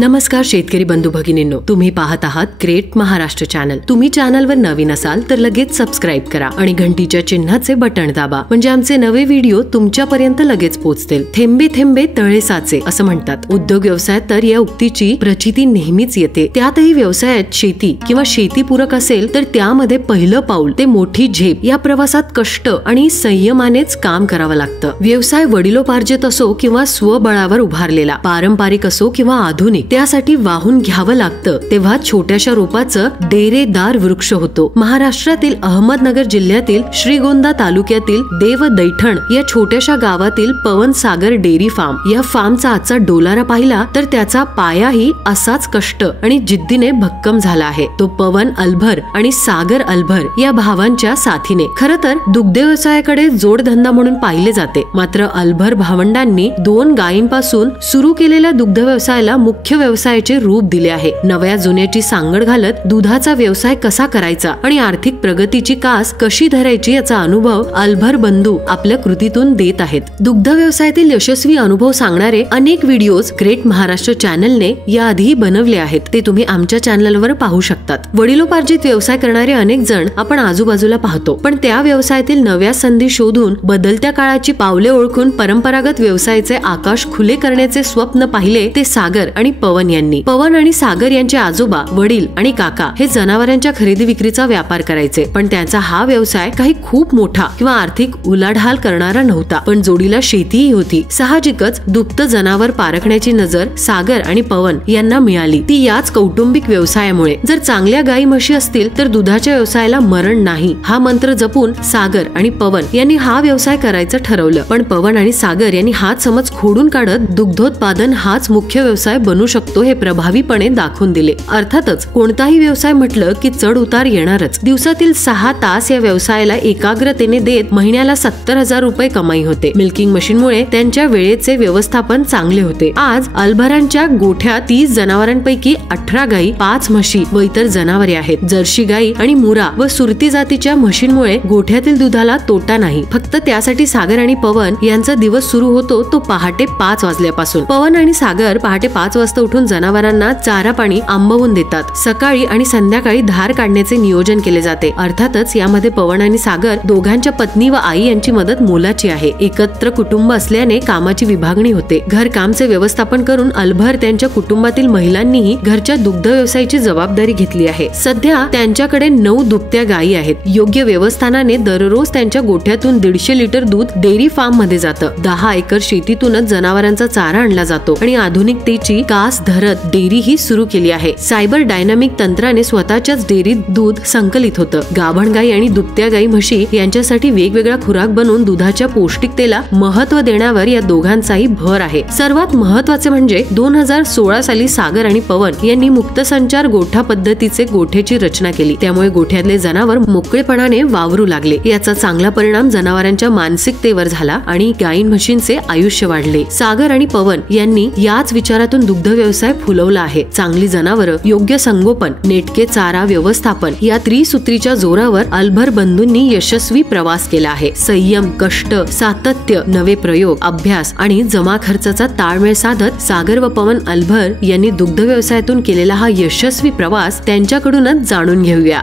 नमस्कार शेतकरी बंधू भगिनींनो, तुम्ही पाहत आहात ग्रेट महाराष्ट्र चॅनल। तुम्ही चॅनलवर नवीन असाल तर लगेच सबस्क्राइब करा आणि घंटीच्या चिन्हाचे बटन दाबा, म्हणजे आमचे नवे व्हिडिओ तुमच्यापर्यंत लगेच पोहोचतील। थेंबे थेंबे तळे साचे असं म्हणतात। उद्योग व्यवसायात तर या उक्तीची प्रचिती नेहमीच येते। त्यातही व्यवसायात शेती किंवा शेतीपूरक असेल तर त्यामध्ये पहिलं पाऊल ते मोठी झेप। या प्रवासात कष्ट आणि संयमानेच काम करावं लागतं। व्यवसाय वडिलोपार्जित असो किंवा स्वबळावर उभारलेला, पारंपरिक असो किंवा आधुनिक, त्यासाठी वाहून घ्यावं लागतं तेव्हा छोट्याशा रोपाचं डेरेदार वृक्ष होतो। महाराष्ट्रातील अहमदनगर जिल्ह्यातील श्रीगोंदा तालुक्यातील देव दैठण या छोट्याशा गावातील पवन सागर डेअरी फार्म, या फार्मचा आजचा डोलारा पाहिला तर त्याचा पायाही असाच कष्ट आणि जिद्दीने भक्कम झाला आहे। तो पवन अलभर आणि सागर अलभर या भावांच्या साथीने। खरं तर दुग्ध व्यवसायाकडे जोडधंदा म्हणून पाहिले जाते, मात्र अलभर भावंडांनी 2 गायींपासून सुरू केलेल्या दुग्ध व्यवसायाला मुख्य व्यवसायाचे रूप दिले आहे। नव्या जुन्याची सांगड घालत दुधाचा व्यवसाय कसा करायचा आणि आर्थिक प्रगतीची कास कशी धरायची याचा अनुभव अलभर बंधू आपल्या कृतीतून देत आहेत। दुग्ध व्यवसायातील यशस्वी अनुभव सांगणारे अनेक व्हिडिओज ग्रेट महाराष्ट्र चॅनलने याआधी बनवले आहेत, ते तुम्ही आमच्या चॅनलवर पाहू शकतात। वडिलोपार्जित व्यवसाय करणारे अनेक जण आपण आजूबाजूला पाहतो, पण त्या व्यवसायातील नव्या संधी शोधून बदलत्या काळाची पावले ओळखून परंपरागत व्यवसायाचे आकाश खुले करण्याचे स्वप्न पाहिले ते सागर आणि पवन यांनी। पवन आणि सागर यांचे आजोबा, वडील आणि काका हे जनावरांच्या खरेदी विक्रीचा व्यापार करायचे, पण त्यांचा हा व्यवसाय काही खूप मोठा किंवा आर्थिक उलाढाल करणारा नव्हता, पण जोडीला शेतीही होती। साहजिकच दुभतं जनावर पारखण्याची नजर सागर आणि पवन यांना मिळाली, ती याच कौटुंबिक व्यवसायामुळे। जर चांगल्या गाई म्हशी असतील तर दुधाच्या व्यवसायाला मरण नाही, हा मंत्र जपून सागर आणि पवन यांनी हा व्यवसाय करायचं ठरवलं। पण पवन आणि सागर यांनी हाच समज खोडून काढत दुग्धोत्पादन हाच मुख्य व्यवसाय बनू शकतो हे प्रभावीपणे दाखवून दिले। अर्थातच कोणताही व्यवसाय म्हटलं की चढ उतार येणारच। दिवसातील 6 तास या व्यवसायाला एकाग्रतेने देत महिन्याला 70,000 रुपये कमाई होते। मिल्किंग मशीनमुळे त्यांच्या वेळेचे व्यवस्थापन चांगले होते। आज अलभरांच्या गोठ्यात 30 जनावरांपैकी 18 गायी, 5 म्हशी व इतर जनावरे आहेत। जर्सी गायी आणि मुरा व सुरती जातीच्या म्हशींमुळे गोठ्यातील दुधाला तोटा नाही। फक्त त्यासाठी सागर आणि पवन यांचा दिवस सुरू होतो तो पहाटे 5 वाजल्यापासून। पवन आणि सागर पहाटे 5 वाजता उठून जनावरांना चारा पाणी आंबवून देतात। सकाळी आणि संध्याकाळी धार काढण्याचे नियोजन केले जाते। अर्थातच यामध्ये पवन आणि सागर दोघांच्या पत्नी व आई यांची मदत मोलाची आहे। एकत्र कुटुंब असल्याने कामाची विभागणी होते। घर कामचे व्यवस्थापन करून अलभर त्यांच्या कुटुंबातील महिलांनीही घरच्या दुग्ध व्यवसायाची जबाबदारी घेतली आहे। सध्या त्यांच्याकडे 9 दुभत्या गायी आहेत। योग्य व्यवस्थानाने दररोज त्यांच्या गोठ्यातून 150 लिटर दूध डेअरी फार्म मध्ये जातं। 10 एकर शेतीतूनच जनावरांचा चारा आणला जातो आणि आधुनिकतेची कास धरत डेअरी ही सुरू केली आहे। सायबर डायनामिक तंत्राने स्वतःच्याच डेअरीत दूध संकलित होतं। गाभण गाई आणि दुभत्या गाई म्हशी यांच्यासाठी वेगवेगळा खुराक बनवून दुधाच्या पौष्टिकतेला महत्त्व देण्यावर या दोघांचाही भर आहे। सर्वात महत्त्वाचे म्हणजे 2016 साली सागर आणि पवन यांनी मुक्तसंचार गोठा पद्धतीचे गोठ्याची रचना केली। त्यामुळे गोठ्यातले जनावर मोकळेपणाने वावरू लागले। याचा चांगला परिणाम जनावरांच्या मानसिकतेवर झाला आणि गायी म्हशींचे आयुष्य वाढले। सागर आणि पवन यांनी याच विचारातून दुग्ध व्यवसाय फुलवला आहे। चांगली जनावरं, योग्य संगोपन, नेटके चारा व्यवस्थापन या त्रिसूत्रीच्या जोरावर अलभर बंधूंनी यशस्वी प्रवास केला आहे। संयम, कष्ट, सातत्य, नवे प्रयोग, अभ्यास आणि जमा खर्चाचा ताळमेळ साधत सागर व पवन अलभर यांनी दुग्ध व्यवसायातून केलेला हा यशस्वी प्रवास त्यांच्याकडूनच जाणून घेऊया।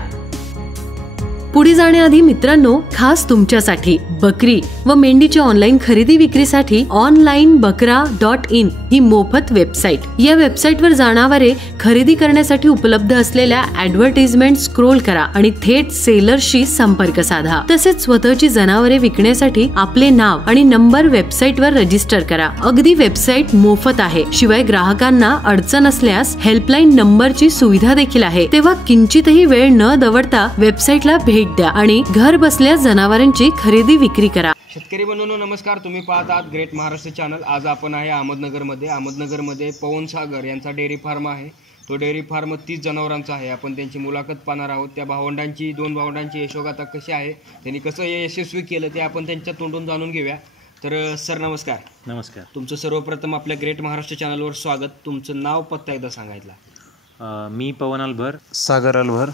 पुढे जाण्याआधी मित्रांनो, खास तुमच्यासाठी बकरी व मेंढीच्या ऑनलाईन खरेदी विक्रीसाठी onlinebakra.in ही मोफत वेबसाईट। या वेबसाईटवर जनावरे खरेदी करण्यासाठी उपलब्ध असलेल्या ऍडव्हर्टाइजमेंट स्क्रोल करा आणि थेट सेलरशी संपर्क साधा। तसेच स्वतःची जनावरे विकण्यासाठी आपले नाव आणि नंबर वेबसाईटवर रजिस्टर करा। अगदी वेबसाईट मोफत आहे, शिवाय ग्राहकांना अडचण असल्यास हेल्पलाईन नंबरची सुविधा देखील आहे। तेव्हा किंचितही वेळ न दवडता वेबसाईटला भेट द्या आणि घर बसल्या जनावरांची खरेदी विक्री करा। शेतकरी बंधूंनो नमस्कार, तुम्ही पाहत आहात ग्रेट महाराष्ट्र चॅनल। आज आपण आहे अहमदनगरमध्ये पवन सागर यांचा डेअरी फार्म आहे। तो डेअरी फार्म 30 जनावरांचा आहे। आपण त्यांची मुलाखत पाहणार आहोत। त्या भावंडांची 2 भावंडांची यशोगाथा कशी आहे, त्यांनी कसं यशस्वी केलं ते आपण त्यांच्या तोंडून जाणून घेऊया। तर सर नमस्कार। नमस्कार। तुमचं सर्वप्रथम आपल्या ग्रेट महाराष्ट्र चॅनलवर स्वागत। तुमचं नाव पत्ता एकदा सांगायला। मी पवन अलभर, सागर अलभर,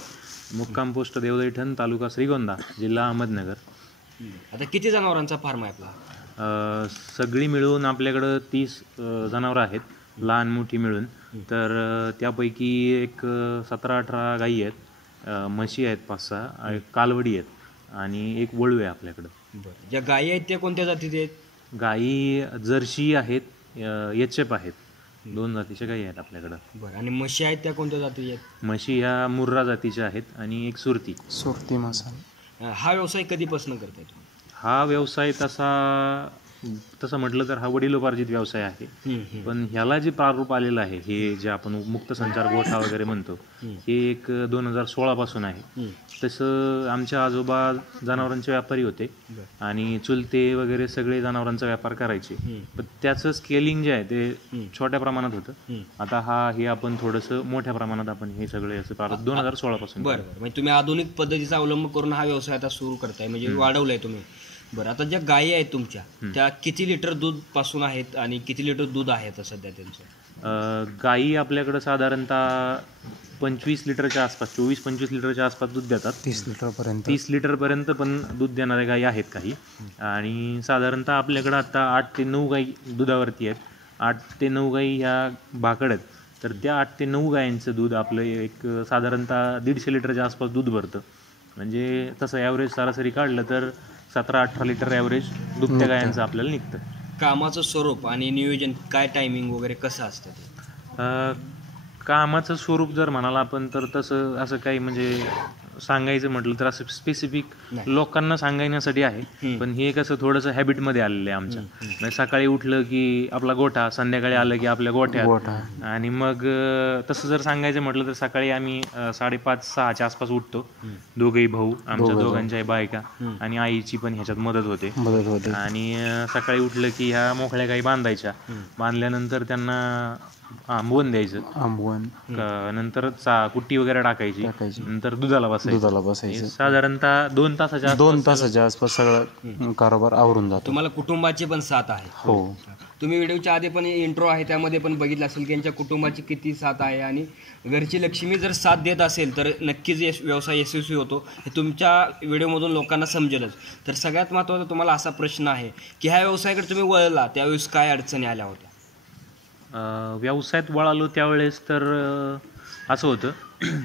मुक्काम पोस्ट देवदैठण, तालुका श्रीगोंदा, जिल्हा अहमदनगर। आता किती जनावरांचा फार्म आहे आपला? सगळी मिळून आपल्याकडं 30 जनावरं आहेत। लहान मोठी मिळून. तर त्यापैकी एक 17-18 गायी आहेत, म्हशी आहेत 5-6, कालवडी आहेत आणि एक वळू आहे आपल्याकडं. बरं, ज्या गायी आहेत त्या कोणत्या जातीच्या आहेत? गायी जर्सी आहेत, एच-एफ आहेत, 2 जातीच्या गायी आहेत आपल्याकडं. बरं, आणि म्हशी आहेत त्या कोणत्या जातीच्या आहेत? म्हशी ह्या मुर्रा जातीच्या आहेत आणि एक सुरती मसाला. हा व्यवसाय कधीपासून करताय तुम्ही? हा व्यवसाय तसं म्हटलं तर हा वडिलोपार्जित व्यवसाय आहे. पण ह्याला जे प्रारूप आलेलं आहे, हे जे आपण मुक्त संचार गोठा वगैरे म्हणतो, हे एक 2016 पासून आहे. तसं आमच्या आजोबा जनावरांचे व्यापारी होते आणि चुलते वगैरे सगळे जनावरांचा व्यापार करायचे. पण त्याचं स्केलिंग जे आहे ते छोट्या प्रमाणात होतं. आता हे आपण थोडंसं मोठ्या प्रमाणात आपण हे सगळे असं प्रारूप 2016 पासून. बरं, म्हणजे तुम्ही आधुनिक पद्धतीचा अवलंब करून हा व्यवसाय आता सुरू करताय, म्हणजे वाढवलाय तुम्ही. बरं, आता ज्या गायी आहेत तुमच्या त्या किती लिटर दूध पासून आहेत आणि किती लिटर दूध आहे आता सध्या त्यांचं? गायी आपल्याकडं साधारणतः 25 लिटरच्या आसपास, 24-25 लिटरच्या आसपास दूध देतात. 30 लिटरपर्यंत पण दूध देणाऱ्या गायी आहेत काही. आणि साधारणतः आपल्याकडं आता 8 ते 9 गायी दुधावरती आहेत. 8 ते 9 गायी ह्या भाकड आहेत. तर त्या 8 ते 9 गायींचं दूध आपलं एक साधारणतः 150 लिटरच्या आसपास दूध भरतं. म्हणजे तसं ॲव्हरेज सरासरी काढलं तर 17-18 लिटर ॲव्हरेज दूध त्या गायांचं आपल्याला निघतं. कामाचं स्वरूप आणि नियोजन काय, टायमिंग वगैरे कसं असतं ते? कामाचं स्वरूप जर म्हणाला आपण तर तसं असं काही म्हणजे सांगायचं म्हटलं तर असं स्पेसिफिक लोकांना सांगण्यासाठी आहे. पण हे कसं थोडंसं हॅबिटमध्ये आलेलं आहे आमच्या. म्हणजे सकाळी उठलं की आपला गोठा, संध्याकाळी आलं की आपल्या गोठ्यात. आणि मग तसं जर सांगायचं म्हटलं तर सकाळी आम्ही 5:30-6च्या आसपास उठतो. दोघेही भाऊ, आमच्या दोघांच्याही बायका आणि आईची पण ह्याच्यात मदत होते. आणि सकाळी उठलं की ह्या मोकळ्या गाई बांधायच्या. बांधल्यानंतर त्यांना आंबवण द्यायचं, नंतर कुट्टी वगैरे टाकायची, नंतर दुधाला बसायचं. साधारणतः 2 तासाच्या आसपास सगळं कारभार आवरून जातो. तुम्हाला कुटुंबाची पण साथ आहे? हो. तुम्ही व्हिडिओच्या आधी पण इंट्रो आहे त्यामध्ये पण बघितलं असेल की यांच्या कुटुंबाची किती साथ आहे. आणि घरची लक्ष्मी जर साथ देत असेल तर नक्कीच व्यवसाय यशस्वी होतो, हे तुमच्या व्हिडिओमधून लोकांना समजेलच. तर सगळ्यात महत्त्वाचा तुम्हाला असा प्रश्न आहे की ह्या व्यवसायाकडे तुम्ही वळला त्यावेळेस काय अडचणी आल्या होत्या? व्यवसायात वळालो त्यावेळेस तर असं होतं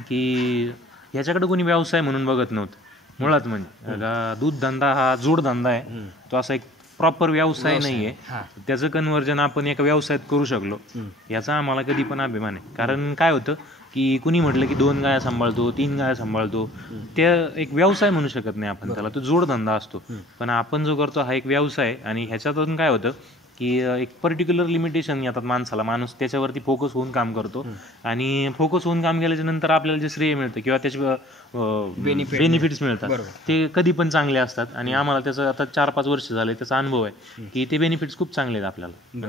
की ह्याच्याकडे कोणी व्यवसाय म्हणून बघत नव्हतं मुळात. म्हणजे दूध धंदा हा जोडधंदा आहे, तो असा एक प्रॉपर व्यवसाय नाही आहे. त्याचं कन्व्हर्जन आपण एका व्यवसायात करू शकलो याचा आम्हाला कधी पण अभिमान आहे. कारण काय होतं की कुणी म्हटलं की 2 गाया सांभाळतो, 3 गाया सांभाळतो, ते एक व्यवसाय म्हणू शकत नाही आपण त्याला, तो जोडधंदा असतो. पण आपण जो करतो हा एक व्यवसाय. आणि ह्याच्यातून काय होतं की एक पर्टिक्युलर लिमिटेशन येतात माणसाला, माणूस त्याच्यावरती फोकस होऊन काम करतो. आणि फोकस होऊन काम केल्याच्या नंतर आपल्याला जे श्रेय मिळतं किंवा त्याचे बेनिफिट्स मिळतात ते कधी पण चांगले असतात. आणि आम्हाला त्याचं आता 4-5 वर्ष झाले त्याचा अनुभव आहे की ते बेनिफिट्स खूप चांगले आहेत आपल्याला.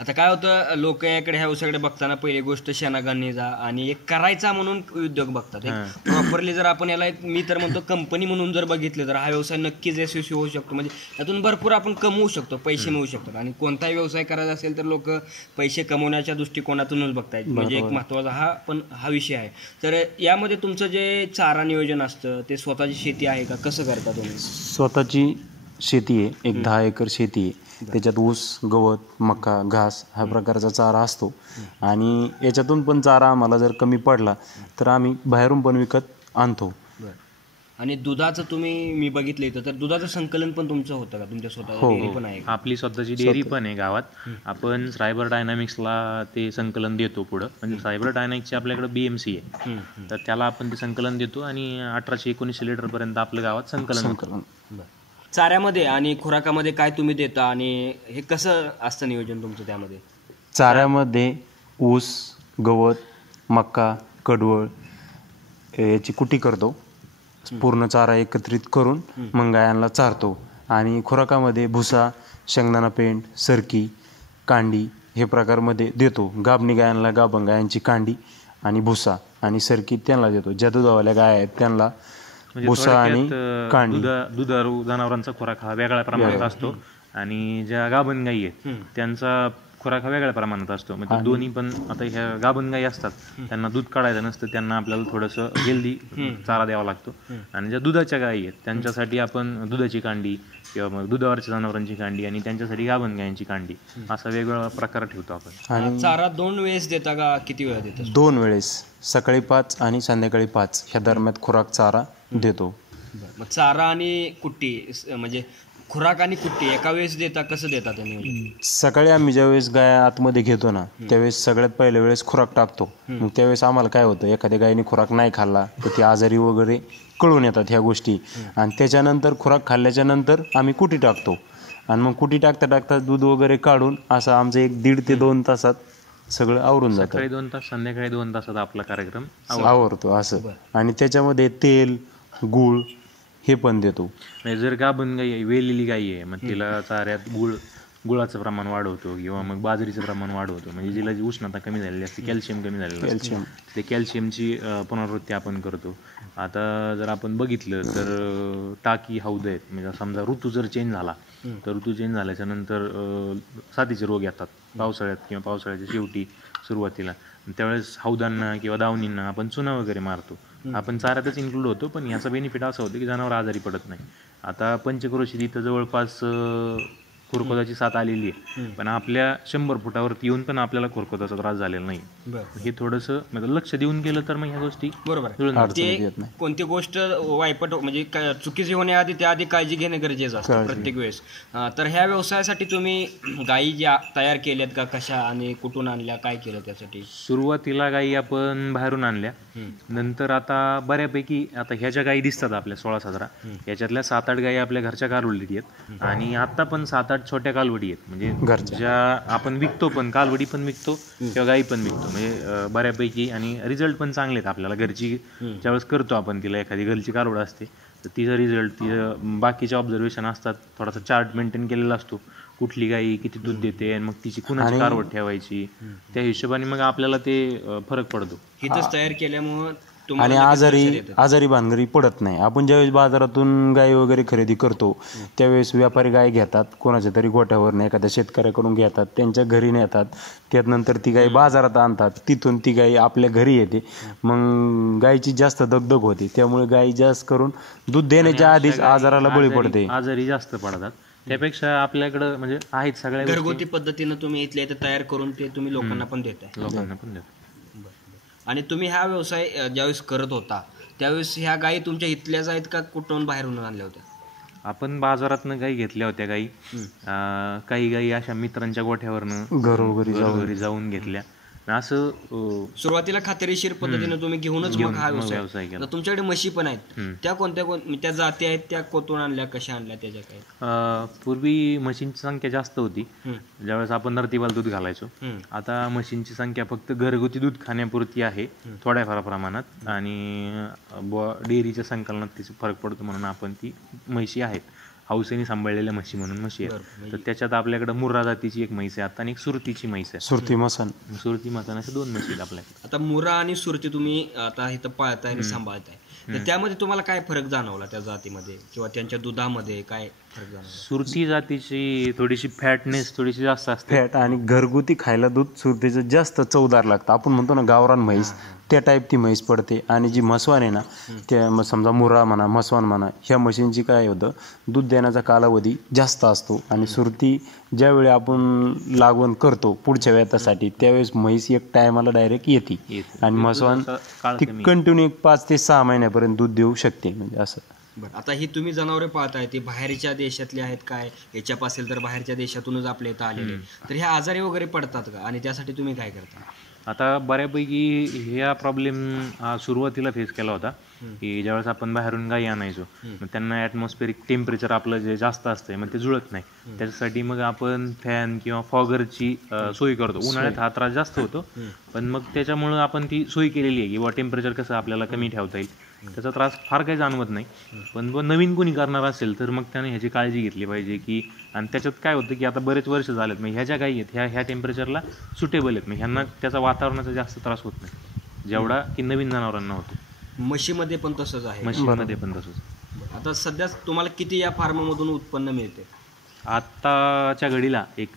आता काय होतं, लोक याकडे ह्या व्यवसायाकडे बघताना पहिली गोष्ट शेणागणीचा आणि एक करायचा म्हणून उद्योग बघतात. प्रॉपरली जर आपण याला एक, मी तर म्हणतो कंपनी म्हणून जर बघितलं तर हा व्यवसाय नक्कीच यशस्वी होऊ शकतो. म्हणजे त्यातून भरपूर आपण कमवू शकतो, पैसे मिळू शकतात. आणि कोणताही व्यवसाय करायचा असेल तर लोक पैसे कमवण्याच्या दृष्टिकोनातूनच बघतायत, म्हणजे एक महत्त्वाचा हा विषय आहे. तर यामध्ये तुमचं जे चारा नियोजन असतं ते स्वतःची शेती आहे का, कसं करता तुम्ही? स्वतःची शेती आहे, एक 10 एकर शेती आहे. त्याच्यात ऊस, गवत, मका, घास ह्या प्रकारचा चारा असतो. आणि याच्यातून पण चारा आम्हाला जर कमी पडला तर आम्ही बाहेरून पण विकत आणतो. आणि दुधाचं मी बघितलं इथं, तर दुधाचं संकलन पण तुमचं होतं का? तुमच्या स्वतःची डेअरी पण आहे? आपली स्वतःची डेअरी पण आहे गावात. आपण सायबर डायनामिक्सला ते संकलन देतो पुढं. म्हणजे सायबर डायनामिक्सची आपल्याकडे BMC आहे, तर त्याला आपण ते संकलन देतो. आणि 1800-1900 लिटरपर्यंत आपल्या गावात संकलन. चाऱ्यामध्ये आणि खुराकामध्ये काय तुम्ही देता आणि हे कसं असतं नियोजन तुमचं त्यामध्ये? चाऱ्यामध्ये ऊस, गवत, मका, कडवळ याची कुटी करतो. पूर्ण चारा एकत्रित करून मग गायांना चारतो. आणि खुराकामध्ये भुसा, शेंगदाणा पेंड, सरकी, कांडी हे प्रकारमध्ये देतो. गाभणी गायांना गाभण गायांची कांडी आणि भुसा आणि सरकी त्यांना देतो. ज्या दुधावाल्या गाय आहेत त्यांना भुसा आणि कांडी. दुधारू जनावरांचा खुराक हा वेगळ्या प्रमाणात असतो. आणि ज्या गाभण गायी आहेत त्यांचा खुराक हा वेगळ्या प्रमाणात असतो. म्हणजे दोन्ही पण आता ह्या गाभण गाई असतात त्यांना दूध काढायचं नसतं, त्यांना आपल्याला थोडंसं हेल्दी चारा द्यावा लागतो. आणि ज्या दुधाच्या गायी आहेत त्यांच्यासाठी आपण दुधाची कांडी किंवा मग दुधावरच्या जनावरांची कांडी आणि त्यांच्यासाठी गाभण गायींची कांडी असा वेगवेगळा प्रकार ठेवतो आपण. आणि चारा 2 वेळेस देता का किती वेळा देता? 2 वेळेस, सकाळी 5 आणि संध्याकाळी 5 ह्या दरम्यान खुराक चारा देतो. मग चारा आणि कुट्टी म्हणजे खुराक आणि कुट्टी एका वेळेस देता, कसं देता तुम्ही? सकाळी आम्ही ज्यावेळेस गाय आतमध्ये घेतो ना त्यावेळेस सगळ्यात पहिल्या वेळेस खुराक टाकतो. मग त्यावेळेस आम्हाला काय होतं, एखाद्या गायीने खुराक नाही खाल्ला तर ती आजारी वगैरे कळून येतात ह्या गोष्टी. आणि त्याच्यानंतर खुराक खाल्ल्याच्या नंतर आम्ही कुटी टाकतो आणि मग कुटी टाकता टाकता दूध वगैरे काढून असं आमचं 1.5 ते 2 तासात सगळं आवरून जातं. सकाळी 2 तास, संध्याकाळी 2 तासात आपला कार्यक्रम आवरतो असं. आणि त्याच्यामध्ये तेल, गूळ हे पण देतो. म्हणजे जर गाभण गाई आहे, वेलेली गाई आहे, मग तिला चाऱ्यात गुळाचं प्रमाण वाढवतो किंवा मग बाजरीचं प्रमाण वाढवतो. म्हणजे जिला जी उष्णता कमी झालेली असते, कॅल्शियम कमी झालेलं असते, ते कॅल्शियमची पुनरावृत्ती आपण करतो. आता जर आपण बघितलं तर टाकी हौद आहेत, म्हणजे समजा ऋतू जर चेंज झाला तर ऋतू चेंज झाल्याच्या नंतर साथीचे रोग येतात पावसाळ्यात किंवा पावसाळ्याच्या शेवटी सुरुवातीला. त्यावेळेस हौदांना किंवा दावणींना आपण चुना वगैरे मारतो. आपण चाऱ्यातच इन्क्लूड होतो, पण याचा बेनिफिट असं होतं की जनावर आजारी पडत नाही. आता पंचक्रोशीत इथं जवळपास खुरकोदाची साथ आलेली आहे, पण आपल्या 100 फुटावरती येऊन पण आपल्याला खुरकोदाचा त्रास झालेला नाही. हे थोडंसं म्हणजे लक्ष देऊन गेलं तर मग ह्या गोष्टी बरोबर आहे. कोणती गोष्ट वायपट म्हणजे चुकीची होण्याआधी त्याआधी काळजी घेणं गरजेचं असतं प्रत्येक वेळेस. तर ह्या व्यवसायासाठी तुम्ही गायी ज्या तयार केल्यात का, कशा आणि कुठून आणल्या, काय केलं त्यासाठी? सुरुवातीला गायी आपण बाहेरून आणल्या, नंतर आता बऱ्यापैकी आता ह्या ज्या गायी दिसतात आपल्या 16-17 याच्यातल्या 7-8 गायी आपल्या घरच्या कालवडी आहेत आणि आता पण 7-8 छोट्या कालवडी आहेत. म्हणजे ज्या आपण विकतो, पण कालवडी पण विकतो किंवा गायी पण विकतो. म्हणजे बऱ्यापैकी आणि रिझल्ट पण चांगले आहेत आपल्याला. घरची ज्यावेळेस करतो आपण, तिला एखादी घरची कालवड असते तर तिचा रिझल्ट, तिचं बाकीचे ऑब्झर्वेशन असतात, थोडासा चार्ट मेंटेन केलेला असतो, कुठली गाई किती दूध देते आणि मग तिची कुणाची कारवड ठेवायची, त्या हिशोबाने मग आपल्याला ते फरक पडतो. हिथंच तयार केल्यामुळं आणि आजारी भानगरी पडत नाही. आपण ज्यावेळेस बाजारातून गाय वगैरे खरेदी करतो त्यावेळेस व्यापारी गाय घेतात, कोणाच्या तरी गोठ्यावरून एखाद्या शेतकऱ्याकडून घेतात, त्यांच्या घरी नेतात, त्यानंतर ती गाय बाजारात आणतात, तिथून ती गाय आपल्या घरी येते. मग गायची जास्त दगदग होते, त्यामुळे गाय जास्त करून दूध देण्याच्या आधीच आजाराला बळी पडते, आजारी जास्त पडतात. त्यापेक्षा आपल्याकडं म्हणजे आहेत सगळ्या घरगुती पद्धतीनं तुम्ही इथल्या इथं तयार करून ते तुम्ही लोकांना पण देताय. आणि तुम्ही हा व्यवसाय ज्यावेळेस करत होता त्यावेळेस ह्या गायी तुमच्या इथल्याच आहेत का कुठून बाहेरून आणल्या होत्या? आपण बाजारातनं गायी घेतल्या होत्या. गायी काही गायी अशा मित्रांच्या गोठ्यावरनं घरोघरी जाऊन घेतल्या. असं सुरुवातीला खात्रीशीर पद्धतीने तुम्ही घेऊनच मग हा व्यवसाय केला. तुमच्याकडे म्हशी पण आहेत, त्या कोणत्या त्या जाती आहेत, त्या कोठून आणल्या, कशा आणल्या, त्याच्या काय? पूर्वी म्हशींची संख्या जास्त होती ज्यावेळेस आपण नरतीवाल दूध घालायचो. आता म्हशींची संख्या फक्त घरगुती दूध खाण्यापुरती आहे थोड्याफार प्रमाणात, आणि डेअरीच्या संकलनात तिचा फरक पडतो म्हणून आपण ती म्हशी आहेत हौसेने सांभाळलेल्या म्हशी म्हणून म्हशी आहेत. तर त्याच्यात आपल्याकडे मुर्रा जातीची एक म्हैस आहे आता आणि एक सुरतीची म्हैस आहे. सुरती मसन अशा 2 म्हशी आहेत आपल्याकडे. आता मुर्रा आणि सुरती तुम्ही आता इथं पाळताय आणि सांभाळताय, तर त्यामध्ये तुम्हाला काय फरक जाणवला त्या जातीमध्ये किंवा त्यांच्या दुधामध्ये काय फरक जाणवला? सुरती जातीची थोडीशी फॅटनेस थोडीशी जास्त असते, फॅट, आणि घरगुती खायला दूध सुरतीचं जास्त चवदार लागतं. आपण म्हणतो ना गावरान म्हैस, त्या टाईप ती म्हैस पडते. आणि जी म्हसवान आहे ना, त्या समजा मुर्रा म्हणा, म्हसवान म्हणा, ह्या म्हशींची काय होतं, दूध देण्याचा कालावधी जास्त असतो. आणि सुरती ज्यावेळी आपण लागवण करतो पुढच्या वेतासाठी त्यावेळेस म्हैस एक टायमाला डायरेक्ट येते, आणि म्हसवान ती कंटिन्यू 5 ते 6 महिन्यापर्यंत दूध देऊ शकते. म्हणजे असं. बरं, आता ही तुम्ही जनावरे पाळताय ती बाहेरच्या देशातली आहेत काय, याच्या असेल तर बाहेरच्या देशातूनच आपल्या इथं आलेले, तर ह्या आजारी वगैरे पडतात का, आणि त्यासाठी तुम्ही काय करता? आता बऱ्यापैकी ह्या प्रॉब्लेम सुरुवातीला फेस केला होता की ज्यावेळेस आपण बाहेरून गायी आणायचो मग त्यांना ॲटमॉस्फेरिक टेम्परेचर आपलं जे जास्त असतं मग ते जुळत नाही. त्याच्यासाठी मग आपण फॅन किंवा फॉगरची सोय करतो. उन्हाळ्यात हा त्रास जास्त होतो, पण मग त्याच्यामुळं आपण ती सोय केलेली आहे किंवा टेम्परेचर कसं आपल्याला कमी ठेवता येईल, त्याचा त्रास फार काही जाणवत नाही. पण नवीन कोणी करणार असेल तर मग त्याने ह्याची काळजी घेतली पाहिजे की, आणि त्याच्यात काय होतं की आता बरेच वर्ष झालेत मग ह्या ज्या गायी आहेत ह्या टेम्परेचरला सुटेबल आहेत, मग ह्यांना त्याचा वातावरणाचा जास्त त्रास होत नाही जेवढा की नवीन जनावरांना होतो. म्हशीमध्ये पण तसंच आहे? म्हशीमध्ये पण तसंच. आता सध्या तुम्हाला किती या फार्ममधून उत्पन्न मिळते? आत्ताच्या घडीला एक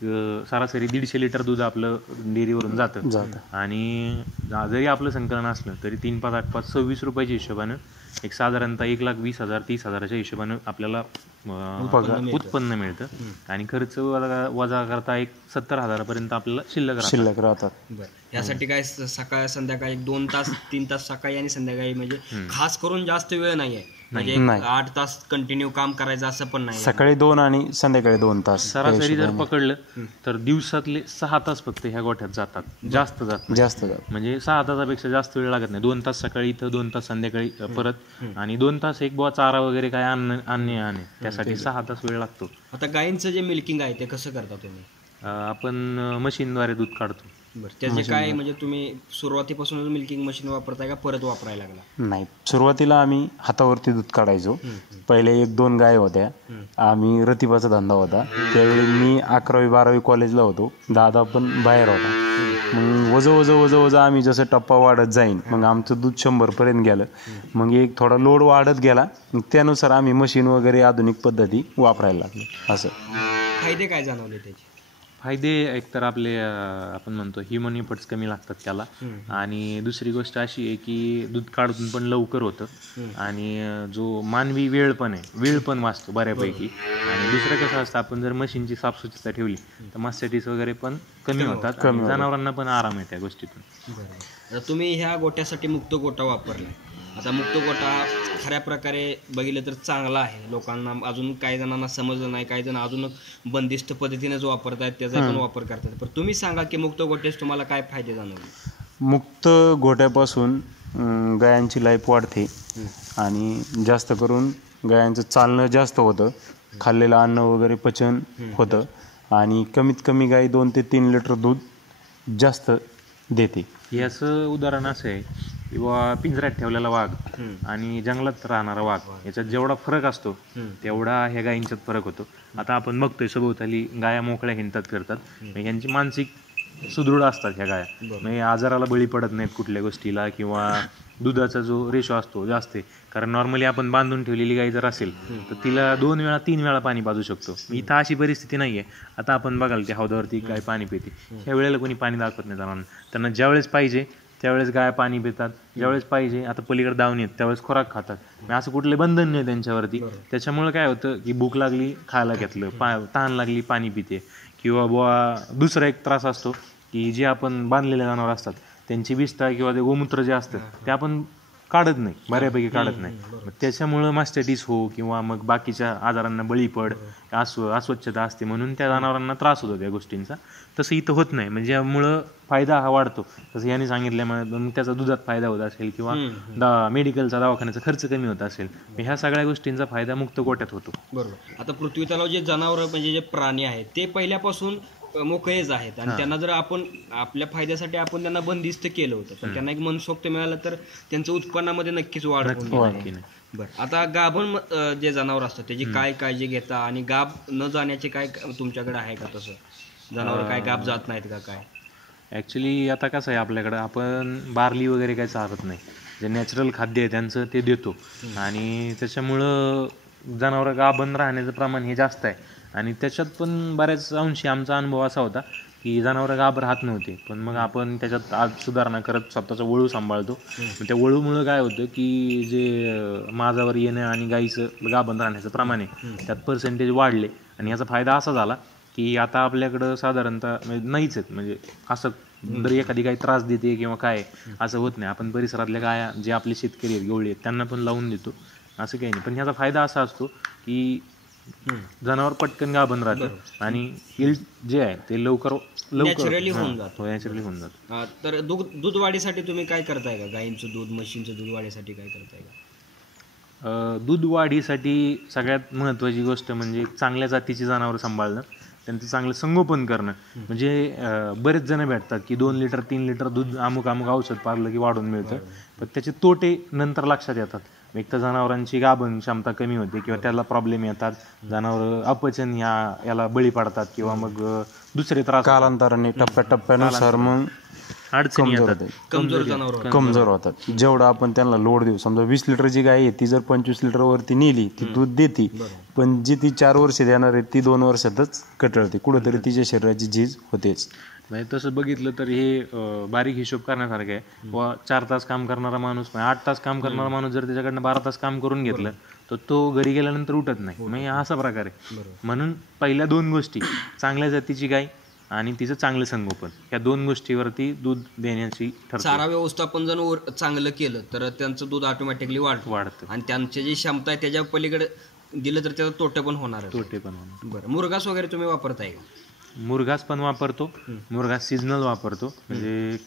सरासरी 150 लिटर दूध आपलं डेअरीवरून जातं आणि जरी आपलं संकलन असलं तरी 3, 5, 8, 5, 26 रुपयाच्या हिशोबानं एक साधारणतः 1,20,000 30,000च्या हिशोबानं आपल्याला उत्पन्न मिळतं आणि खर्च वजा करता एक 70,000पर्यंत आपल्याला शिल्लक राहतात. यासाठी काय सकाळ संध्याकाळी 2 तास 3 तास सकाळी आणि संध्याकाळी म्हणजे खास करून जास्त वेळ नाही आहे म्हणजे 8 तास कंटिन्यू काम करायचं असं पण नाही. सकाळी 2 आणि संध्याकाळी 2 तास सरासरी जर पकडलं तर दिवसातले 6 तास फक्त ह्या गोठ्यात जातात. जास्त म्हणजे 6 तासापेक्षा जास्त वेळ लागत नाही. 2 तास सकाळी इथं, 2 तास संध्याकाळी परत आणि 2 तास एक बुवा चारा वगैरे काय आणणे त्यासाठी 6 तास वेळ लागतो. आता गायींचं जे मिल्किंग आहे ते कसं करता तुम्ही? आपण मशीनद्वारे दूध काढतो. त्याचे काय म्हणजे तुम्ही सुरुवातीपासूनच मिल्किंग मशीन वापरताय का परत वापरायला लागला? नाही, सुरुवातीला आम्ही हातावरती दूध काढायचो. पहिले 1-2 गाय होत्या. आम्ही रतिबाचा धंदा होता त्यावेळी मी 11वी 12वी कॉलेजला होतो. दादा पण बाहेर होता. मग वज आम्ही जसं टप्पा वाढत जाईन मग आमचं दूध 100पर्यंत गेलं. मग एक थोडा लोड वाढत गेला. त्यानुसार आम्ही मशीन वगैरे आधुनिक पद्धती वापरायला लागलो. असं फायदे काय जाणवले त्याचे? फायदे एकतर आपले आपण म्हणतो ह्युमन इफर्ट्स कमी लागतात त्याला आणि दुसरी गोष्ट अशी आहे की दूध काढून पण लवकर होतं आणि जो मानवी वेळ पण वाचतो बऱ्यापैकी. आणि दुसरं कसं असतं आपण जर मशीनची साफसुथरता ठेवली तर मास्टॅटिस वगैरे पण कमी होतात आणि जनावरांना पण आराम आहे त्या गोष्टीतून. तुम्ही ह्या गोट्यासाठी मुक्त गोटा वापरला. आता मुक्त गोटा खऱ्या प्रकारे बघितलं तर चांगला आहे. लोकांना अजून काही जणांना समजलं नाही, काही जण अजून बंदिस्त पद्धतीने जो वापरतायत त्याचा पण वापर करतात. पण तुम्ही सांगा की मुक्त गोट्यास तुम्हाला काय फायदे जाणवले? मुक्त गोट्यापासून गायांची लाईफ वाढते आणि जास्त करून गायांचं चालणं जास्त होतं. खाल्लेलं अन्न वगैरे पचन होतं आणि कमीत कमी गाय 2 ते 3 लिटर दूध जास्त देते. याचं उदाहरण असं आहे किंवा पिंजऱ्यात ठेवलेला वाघ आणि जंगलात राहणारा वाघ याच्यात जेवढा फरक असतो तेवढा ह्या गायींच्यात फरक होतो. आता आपण बघतोय सभोवताली गाया मोकळ्या हिंडतात करतात. यांची मानसिक सुदृढ असतात ह्या गाया. म्हणजे आजाराला बळी पडत नाहीत कुठल्या गोष्टीला किंवा दुधाचा जो रेशो असतो जास्त आहे. कारण नॉर्मली आपण बांधून ठेवलेली गाय जर असेल तर तिला 2 वेळा 3 वेळा पाणी पाजू शकतो. इथं अशी परिस्थिती नाही आहे. आता आपण बघाल त्या हौदावरती गाय पाणी पिते. ह्या वेळेला कोणी पाणी दाखवत नाही जनावरांना. त्यांना ज्यावेळेस पाहिजे त्यावेळेस गाय पाणी पितात. ज्यावेळेस पाहिजे आता पलीकडे धावून येत त्यावेळेस खोराक खातात. असं कुठले बंधन नाही त्यांच्यावरती. त्याच्यामुळे काय होतं की भूक लागली खायला घेतलं, तहान लागली पाणी पिते. किंवा बुवा दुसरा एक त्रास असतो की जे आपण बांधलेले जनावर असतात त्यांची विष्ठा किंवा ते गोमूत्र जे असतं ते आपण काढत नाही, बऱ्यापैकी काढत नाही. त्याच्यामुळं मास्टॅटिस हो किंवा मग बाकीच्या आजारांना बळी पड, अस्वच्छता असते म्हणून त्या जनावरांना त्रास होतो त्या गोष्टींचा. तसं इथं होत नाही. म्हणजे यामुळं फायदा हा वाढतो. तसं यांनी सांगितल्यामुळे मग त्याचा दुधात फायदा होत असेल किंवा मेडिकलचा दवाखान्याचा खर्च कमी होत असेल. ह्या सगळ्या गोष्टींचा फायदा मुक्त गोट्यात होतो. बरोबर. आता पृथ्वी तलाव जे जनावर म्हणजे जे प्राणी आहेत ते पहिल्यापासून मोकळेच आहेत आणि त्यांना जर आपण आपल्या फायद्यासाठी आपण त्यांना बंदिस्त केलं होतं पण त्यांना एक मनसोक्त मिळालं तर त्यांचं उत्पन्नामध्ये नक्कीच वाढ होईल. बरं, आता गाभण जे जनावर असतात त्याची काय काळजी घेता आणि गाभ न जाण्याचे काय तुमच्याकडे आहे का? तसं जनावर काय गाभ जात नाहीत का काय? ॲक्च्युली आता कसं आहे आपल्याकडं आपण बार्ली वगैरे काय चालत नाही. जे नॅचरल खाद्य आहे त्यांचं ते देतो आणि त्याच्यामुळं जनावर गाभण राहण्याचं प्रमाण हे जास्त आहे. आणि त्याच्यात पण बऱ्याच अंशी आमचा अनुभव असा होता की जनावरं गाभ राहत नव्हते. पण मग आपण त्याच्यात आज सुधारणा करत स्वतःचा वळू सांभाळतो. त्या वळूमुळं काय होतं की जे माझावर येणं आणि गाईचं गाभण राहण्याचं प्रमाण आहे त्यात पर्सेंटेज वाढले. आणि याचा फायदा असा झाला की आता आपल्याकडं साधारणतः नाहीच आहेत. म्हणजे असं जर एखादी गाय त्रास देते किंवा काय असं होत नाही. आपण परिसरातल्या गाया जे आपले शेतकरी आहेत गवळी आहेत त्यांना पण लावून देतो. असं काही नाही. पण ह्याचा फायदा असा असतो की जनावर पटकन गाभण राहतं आणि यील्ड जे आहे ते लवकर नॅचरली होऊन जातं. नॅचरली होऊन जातं. तर दूध वाढीसाठी तुम्ही काय करताय का? गायींचं दूध म्हशींचं दूध वाढीसाठी काय करताय का? दूध वाढीसाठी सगळ्यात महत्त्वाची गोष्ट म्हणजे चांगल्या जातीची जनावरं सांभाळणं, त्यांचं चांगलं संगोपन करणं. म्हणजे बरेच जण भेटतात की 2 लिटर 3 लिटर दूध अमुक औषध पारलं की वाढून मिळतं. पण त्याचे तोटे नंतर लक्षात येतात. एक तर जनावरांची गाभण क्षमता कमी होते किंवा त्याला प्रॉब्लेम येतात. जनावर अपचन याला बळी पडतात किंवा मग दुसरे त्रास कालांतराने टप्प्याटप्प्यानुसार मग अडचणी कमजोर येतात. होते, कमजोर जनावर कमजोर होतात. जेवढं आपण त्यांना लोड देऊ, समजा 20 लिटरची गाय आहे, ती जर 25 लिटरवरती नेली ती दूध देते, पण जी ती 4 वर्ष देणार आहे ती 2 वर्षातच कटळते, कुठंतरी तिच्या शरीराची झीज होतेच. म्हणजे तसं बघितलं तर हे बारीक हिशोब करण्यासारखं आहे. व 4 तास काम करणारा माणूस, 8 तास काम करणारा माणूस जर त्याच्याकडनं 12 तास काम करून घेतलं तर तो घरी गेल्यानंतर उठत नाही. म्हणजे असा प्रकार आहे. म्हणून पहिल्या 2 गोष्टी, चांगल्या जातीची गाय आणि तिचं चांगलं संगोपन, या 2 गोष्टीवरती दूध देण्याची ठरते. चारा व्यवस्थापन जर चांगलं केलं तर त्यांचं दूध ऑटोमॅटिकली वाढतं. आणि त्यांची जी क्षमता आहे त्याच्या पलीकडे दिलं तर त्याचा तोटे पण होणार. तोटे पण होणार. बरं, मुरघास वगैरे तुम्ही वापरताय का? मुरघास पण वापरतो. मुरघास सीजनल वापरतो. म्हणजे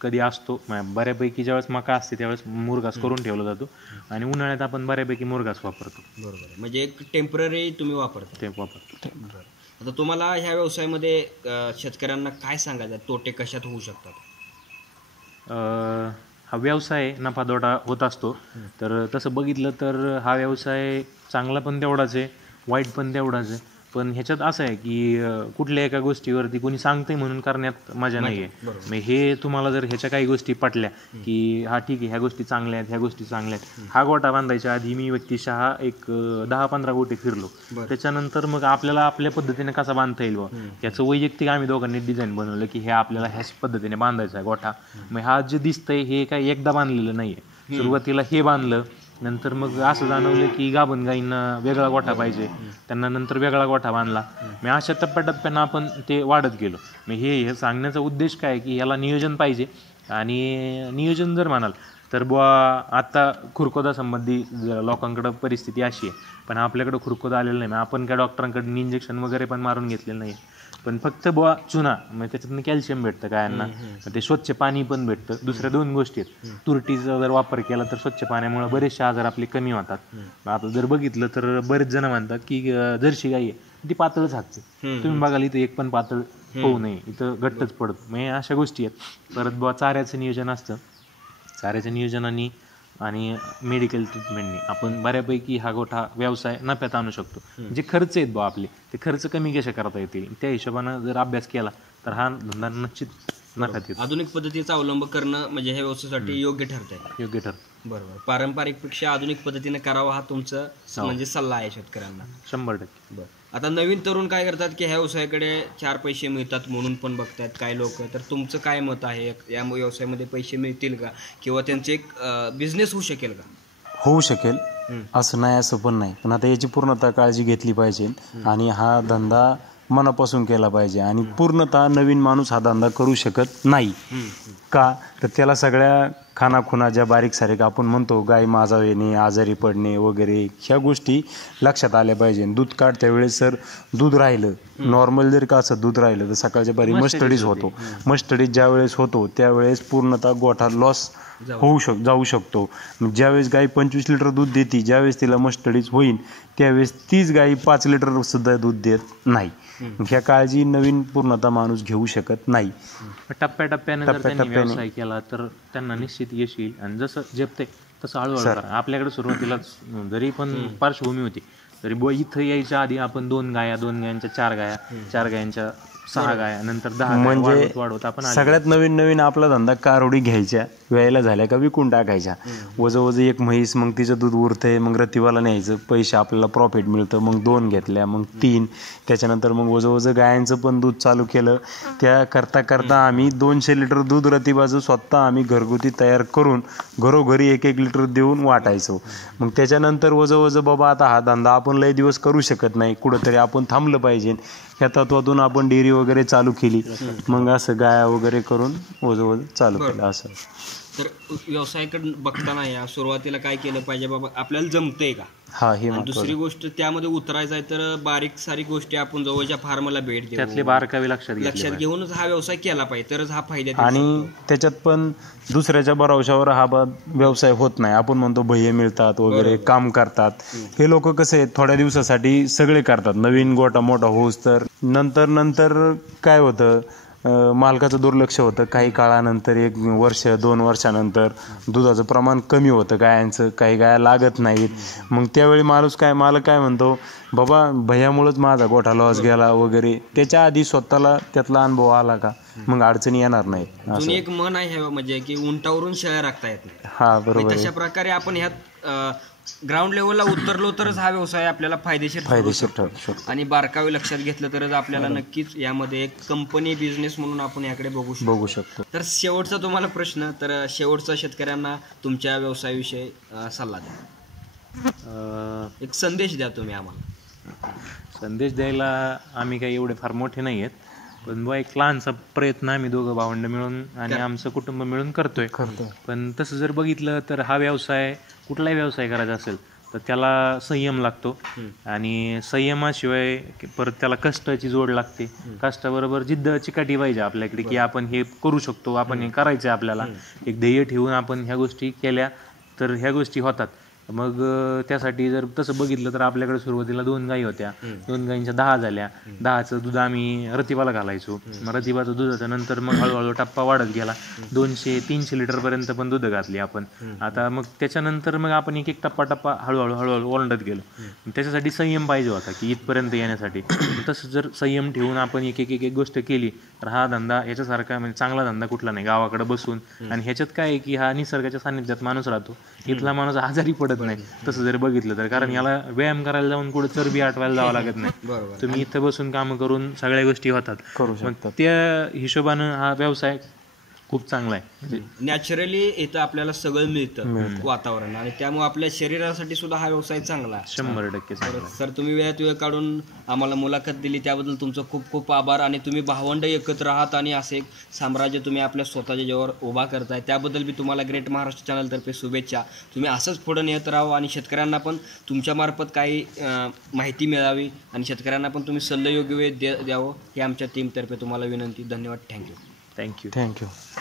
कधी असतो बऱ्यापैकी, ज्यावेळेस मका असते त्यावेळेस मुरघास करून ठेवला जातो आणि उन्हाळ्यात आपण बऱ्यापैकी मुरघास वापरतो. बरोबर, म्हणजे एक टेम्पररी तुम्ही वापरता. ते वापरतो. आता तुम्हाला ह्या व्यवसायामध्ये शेतकऱ्यांना काय सांगायचं, तोटे कशात होऊ शकतात? हा व्यवसाय नफा तोटा होत असतो. तर तसं बघितलं तर हा व्यवसाय चांगला पण तेवढाच आहे, वाईट पण तेवढाच आहे. पण ह्याच्यात असं आहे की कुठल्या एका गोष्टीवरती कोणी सांगते म्हणून करण्यात मजा नाही आहे. मग हे तुम्हाला जर ह्याच्या काही गोष्टी पटल्या की हा ठीक आहे, ह्या गोष्टी चांगल्या आहेत, ह्या गोष्टी चांगल्या आहेत, हा गोटा बांधायच्या आधी मी व्यक्तिशः एक 10-15 गोटे फिरलो. त्याच्यानंतर मग आपल्याला आपल्या पद्धतीने कसा बांधता येईल याचं वैयक्तिक आम्ही दोघांनी डिझाईन बनवलं की हे आपल्याला ह्याच पद्धतीने बांधायचा आहे गोठा. मग हा जे दिसतंय हे काही एकदा बांधलेलं नाही आहे. सुरुवातीला हे बांधलं, नंतर मग असं जाणवलं की गाभण गाईंना वेगळा गोठा पाहिजे, त्यांना नंतर वेगळा गोठा बांधला. मग अशा टप्प्याटप्प्यानं आपण ते वाढत गेलो. मग हे सांगण्याचा उद्देश काय की याला नियोजन पाहिजे. आणि नियोजन जर म्हणाल तर बुवा आता खुरकोदा संबंधी लोकांकडं परिस्थिती अशी आहे, पण आपल्याकडं खुरकोदा आलेलं नाही. मग आपण काय डॉक्टरांकडून इंजेक्शन वगैरे पण मारून घेतलेलं नाही, पण फक्त बुवा चुना, मग त्याच्यातनं कॅल्शियम भेटतं गायांना, ते स्वच्छ पाणी पण भेटतं. दुसऱ्या 2 गोष्टी आहेत. तुरटीचा जर वापर केला तर स्वच्छ पाण्यामुळे बरेचसे आजार आपले कमी होतात. आता जर बघितलं तर बरेच जण म्हणतात की जर्सी गाई आहे ती पातळच हाकते. तुम्ही बघाल इथं एक पण पातळ होऊ नये, इथं घट्टच पडत. मग अशा गोष्टी आहेत. परत बुवा चाऱ्याचं नियोजन असतं. चाऱ्याच्या नियोजनाने आणि मेडिकल ट्रीटमेंटने आपण बऱ्यापैकी हा गोठा व्यवसाय नफ्यात आणू शकतो. जे खर्च आहेत बा आपले, ते खर्च कमी कसे करता येतील त्या हिशोबानं जर अभ्यास केला तर हा धंदा निश्चित नफ्यात येतो. आधुनिक पद्धतीचा अवलंब करणं म्हणजे ह्या व्यवसायासाठी योग्य ठरत आहे. योग्य ठरतं. बरोबर, पारंपरिकपेक्षा आधुनिक पद्धतीने करावा हा तुमचा म्हणजे सल्ला आहे शेतकऱ्यांना. 100%. बरं, आता नवीन तरुण काय करतात की ह्या व्यवसायाकडे 4 पैसे मिळतात म्हणून पण बघतात काय लोक. तर तुमचं काय मत आहे, या व्यवसायामध्ये पैसे मिळतील का, किंवा त्यांचे एक बिझनेस होऊ शकेल का? होऊ शकेल, असं नाही असं पण नाही, पण आता याची पूर्णतः काळजी घेतली पाहिजे आणि हा धंदा मनापासून केला पाहिजे. आणि पूर्णतः नवीन माणूस हा धंदा करू शकत नाही. का तर त्याला सगळ्या खानाखुना ज्या बारीक सारीक आपण म्हणतो, गाय माझा येणे, आजारी पडणे वगैरे, ह्या गोष्टी लक्षात आल्या पाहिजे. दूध काढत्या वेळेस जर दूध राहिलं, नॉर्मल जर का असं दूध राहिलं तर सकाळच्या बारी मस्टडीज होतो. मस्टडीज ज्या वेळेस होतो त्यावेळेस पूर्णतः गोठा लॉस जाऊ शकतो. ज्यावेळेस गाय 25 लिटर दूध देते, ज्यावेळेस तिला मस्टडीज होईल त्यावेळेस तीच गाय 5 लिटर सुद्धा दूध देत नाही. ह्या काळजी नवीन पूर्णतः माणूस घेऊ शकत नाही. टप्प्याटप्प्याने जर त्यांनी व्यवसाय केला तर त्यांना निश्चित यश येईल. आणि जसं झेपते तसं हळूहळू करा. आपल्याकडे सुरुवातीलाच जरी पण पार्श्वभूमी होती तरी इथं यायच्या आधी आपण 2 गाया, 2 गायांच्या 4 गाया, 4 गायांच्या 6 गाया, नंतर 10 म्हणजे वाढवत आपण सगळ्यात नवीन आपला धंदा कारोडी घ्यायच्या, व्यायला झाल्या का विकून टाकायच्या. वजवज एक म्हैस, मग तिचं दूध उरतंय, मग रतिवाला न्यायचं, पैसे आपल्याला प्रॉफिट मिळतं, मग 2 घेतल्या, मग 3, त्याच्यानंतर मग वजवज गायांचं पण दूध चालू केलं. त्या करता आम्ही 200 लिटर दूध रतिबाचं स्वतः आम्ही घरगुती तयार करून घरोघरी 1-1 लिटर देऊन वाटायचो. मग त्याच्यानंतर वजवज बाबा आता हा धंदा आपण लय दिवस करू शकत नाही, कुठंतरी आपण थांबलं पाहिजे, ह्या तत्वातून आपण डेअरी वगैरे चालू केली. मग असं गाया वगैरे करून वजवज चालू केलं. असं तर व्यवसायाकडे बघताना या सुरुवातीला काय केलं पाहिजे, बाबा आपल्याला जमतंय का, हा हे दुसरी गोष्ट त्यामध्ये उतरायचं आहे तर बारीक सारी गोष्टी आपण जवळच्या फार्मला भेट देऊ, त्यातले बारकावे लक्षात घेऊनच हा व्यवसाय केला पाहिजे, तरच हा फायदा. आणि त्याच्यात पण दुसऱ्याच्या भरवशावर हा व्यवसाय होत नाही. आपण म्हणतो भैये मिळतात वगैरे, काम करतात. हे लोक कसे आहेत, थोड्या दिवसासाठी सगळे करतात, नवीन गोटा मोठा होऊस तर. नंतर काय होतं, मालकाचं दुर्लक्ष होतं. काही काळानंतर 1 वर्ष 2 वर्षानंतर दुधाचं प्रमाण कमी होतं गायांचं, काही गाया लागत नाहीत. मग त्यावेळी मालक काय म्हणतो, बाबा भैयामुळंच माझा गोठा लॉस गेला वगैरे. त्याच्या आधी स्वतःला त्यातला अनुभव आला का, मग अडचणी येणार नाही. अजून एक म्हण आहे म्हणजे की उंटावरून शेळ्या राखता येत नाही. हा बरोबर तशा प्रकारे आपण ह्यात ग्राउंड लेवलला उतरलो तरच हा व्यवसाय आपल्याला फायदेशीर ठरू शकतो. आणि बारकावे लक्षात घेतलं तरच आपल्याला नक्कीच यामध्ये एक कंपनी बिझनेस म्हणून आपण याकडे बघू शकतो. तर शेवटचा तुम्हाला प्रश्न, तर शेवटचा शेतकऱ्यांना तुमच्या व्यवसायाविषयी सल्ला द्या, एक संदेश द्या तुम्ही आम्हाला. संदेश द्यायला आम्ही काही एवढे फार मोठे नाही आहेत, पण बुवा एक लहानसा प्रयत्न आम्ही दोघं भावंड मिळून आणि आमचं कुटुंब मिळून करतोय. पण तसं जर बघितलं तर हा व्यवसाय, कुठलाही व्यवसाय करायचा असेल तर त्याला संयम लागतो आणि संयमाशिवाय परत त्याला कष्टाची जोड लागते. कष्टाबरोबर जिद्द चिकाटी पाहिजे आपल्याकडे की आपण हे करू शकतो, आपण हे करायचं आहे. आपल्याला एक ध्येय ठेवून आपण ह्या गोष्टी केल्या तर ह्या गोष्टी होतात. मग त्यासाठी जर तसं बघितलं तर आपल्याकडे सुरुवातीला 2 गायी होत्या, 2 गायींच्या 10 झाल्या. 10चं दूध आम्ही रतिबाला घालायचो. मग रतिबाचं दुधाचं नंतर मग हळूहळू टप्पा वाढत गेला, 200-300 लिटरपर्यंत पण दूध घातली आपण. आता मग त्याच्यानंतर मग आपण एक टप्पा हळूहळू ओलांडत गेलो. त्याच्यासाठी संयम पाहिजे होता की इथपर्यंत येण्यासाठी. तसं जर संयम ठेवून आपण एक गोष्ट केली तर हा धंदा ह्याच्यासारखा म्हणजे चांगला धंदा कुठला नाही गावाकडे बसून. आणि ह्याच्यात काय आहे की हा निसर्गाच्या सानिध्यात माणूस राहतो, इथला माणूस आजारी पडत नाही तसं जर बघितलं तर. कारण याला व्यायाम करायला जाऊन कुठं चरबी आटवायला जावं लागत नाही. तुम्ही इथं बसून कामं करून सगळ्या गोष्टी होतात. मग त्या हिशोबानं हा व्यवसाय खूप चांगला आहे. नॅचरली इथं आपल्याला सगळं मिळतं वातावरण, आणि त्यामुळे आपल्या शरीरासाठी सुद्धा हा व्यवसाय चांगला आहे. 100% सर, तुम्ही वेळात वेळ काढून आम्हाला मुलाखत दिली त्याबद्दल तुमचं खूप खूप आभार. आणि तुम्ही भावंड एकत्र आहात आणि असे एक साम्राज्य तुम्ही आपल्या स्वतःच्या जीवावर उभा करताय, त्याबद्दल मी तुम्हाला ग्रेट महाराष्ट्र चॅनलतर्फे शुभेच्छा. तुम्ही असंच पुढे नेत राहा आणि शेतकऱ्यांना पण तुमच्यामार्फत काही माहिती मिळावी आणि शेतकऱ्यांना पण तुम्ही सल्ला योग्य वेळ द्यावं, ही आमच्या टीमतर्फे तुम्हाला विनंती. धन्यवाद. थँक्यू. थँक्यू. थँक्यू.